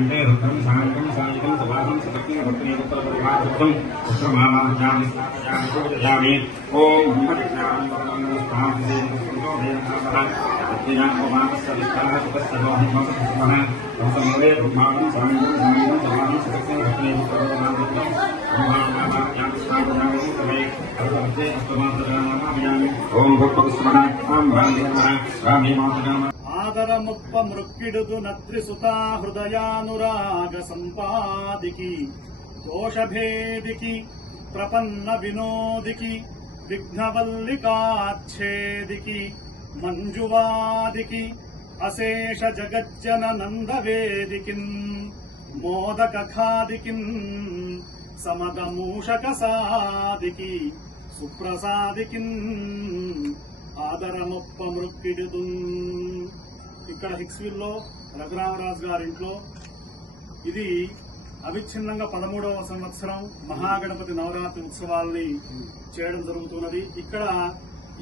కంటే రుద్రం శాంతం సాయికం సవాహం సతకం భక్తినేత్రపరివారం ఉత్తమామాజామి స్థాపయామి ఓం బ్రహ్మవిజ్ఞానం వరదం స్థాపితే సంతోషేనః అత్తినాపమానస్సవిష్టాః సుతస్తవహం వసతుమః సంసమరే బ్రహ్మాణం సాంతం సాయికం సవాహం సతకం భక్తినేత్రపరివారం బ్రహ్మాణామాజామి స్థాపయామి సమే అర్ధవతే అస్తమాతరామాయామి ఓం భక్తస్మరణ ఓం రామేనః రామేమాతరామ ఆదరముప్ప మృక్కిడుదు నత్రిసుతా హృదయానురాగ సంపాదికి దోషభేదికి ప్రపన్న వినోదికి విఘ్నవల్లికాచ్ఛేదికి మంజువాదికి అశేష జగజ్జన నందవేదికిన్ మోదకఖాదికిన్ సమదమూషక సాదికి సుప్రసాదికిన్ ఆదరముప్ప మృక్కిడుదు. ఇక్కడ హిక్స్విల్లో రఘురామరాజు గారింట్లో ఇది అవిచ్ఛిన్నంగా 13వ సంవత్సరం మహాగణపతి నవరాత్రి ఉత్సవాల్ని చేయడం జరుగుతున్నది. ఇక్కడ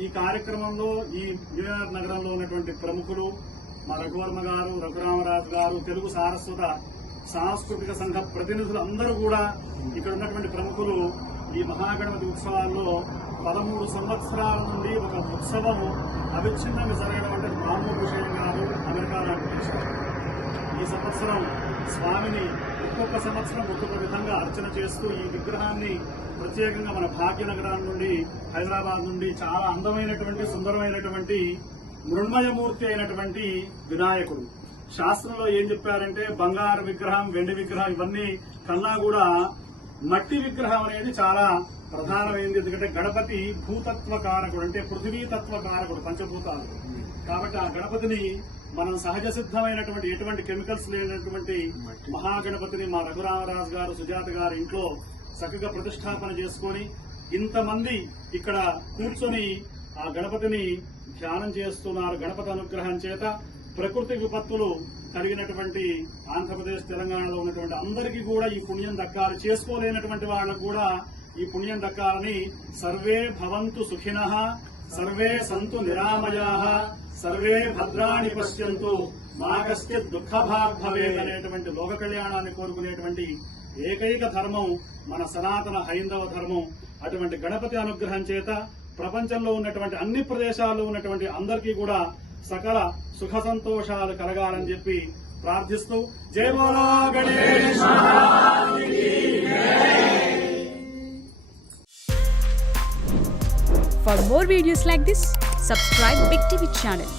ఈ కార్యక్రమంలో ఈ విజయనగర నగరంలో ఉన్నటువంటి ప్రముఖులు మా రఘువర్మ గారు, రఘురామరాజు గారు, తెలుగు సారస్వత సాంస్కృతిక సంఘ ప్రతినిధులు అందరూ కూడా ఇక్కడ ఉన్నటువంటి ప్రముఖులు ఈ మహాగణపతి ఉత్సవాల్లో 13 సంవత్సరాల నుండి ఒక ఉత్సవం అవిచ్ఛిన్నంగా జరగడం అంటే మామూలు విషయం కాదు. అమెరికా లాంటి దేశం ఈ సంవత్సరం స్వామిని ఒక్కొక్క సంవత్సరం ఒక్కొక్క విధంగా అర్చన చేస్తూ ఈ విగ్రహాన్ని ప్రత్యేకంగా మన భాగ్యనగరం నుండి, హైదరాబాద్ నుండి చాలా అందమైనటువంటి సుందరమైనటువంటి మృణ్మయమూర్తి అయినటువంటి వినాయకుడు. శాస్త్రంలో ఏం చెప్పారంటే బంగారు విగ్రహం, వెండి విగ్రహం ఇవన్నీ కన్నా కూడా మట్టి విగ్రహం అనేది చాలా ప్రధానమైనది. ఎందుకంటే గణపతి భూతత్వ కారకుడు, అంటే పృథివీతత్వ కారకుడు, పంచభూతాలు. కాబట్టి ఆ గణపతిని మనం సహజ సిద్ధమైనటువంటి ఎటువంటి కెమికల్స్ లేనటువంటి మహాగణపతిని మా రఘురామరాజు గారు, సుజాత గారు ఇంట్లో చక్కగా ప్రతిష్టాపన చేసుకుని ఇంతమంది ఇక్కడ కూర్చొని ఆ గణపతిని ధ్యానం చేస్తున్నారు. గణపతి అనుగ్రహం చేత ప్రకృతి విపత్తులు కలిగినటువంటి ఆంధ్రప్రదేశ్, తెలంగాణలో ఉన్నటువంటి అందరికీ కూడా ఈ పుణ్యం దక్కాలి. చేసుకోలేనటువంటి వాళ్ళకు కూడా ఈ పుణ్యం దక్కాలని సర్వే భవంతు సుఖినః, సర్వే సంతు నిరామయాః, సర్వే భద్రాణి పశ్యంతు, మా కశ్చిత్ దుఃఖభాగ్ భవేత్ అనేటువంటి లోక కళ్యాణాన్ని కోరుకునేటువంటి ఏకైక ధర్మం మన సనాతన హైందవ ధర్మం. అటువంటి గణపతి అనుగ్రహం చేత ప్రపంచంలో ఉన్నటువంటి అన్ని ప్రదేశాల్లో ఉన్నటువంటి అందరికీ కూడా సకల సుఖ సంతోషాలు కలగాలని చెప్పి ప్రార్థిస్తూ జై బోలో Ganesha. For more videos like this, subscribe Big TV channel.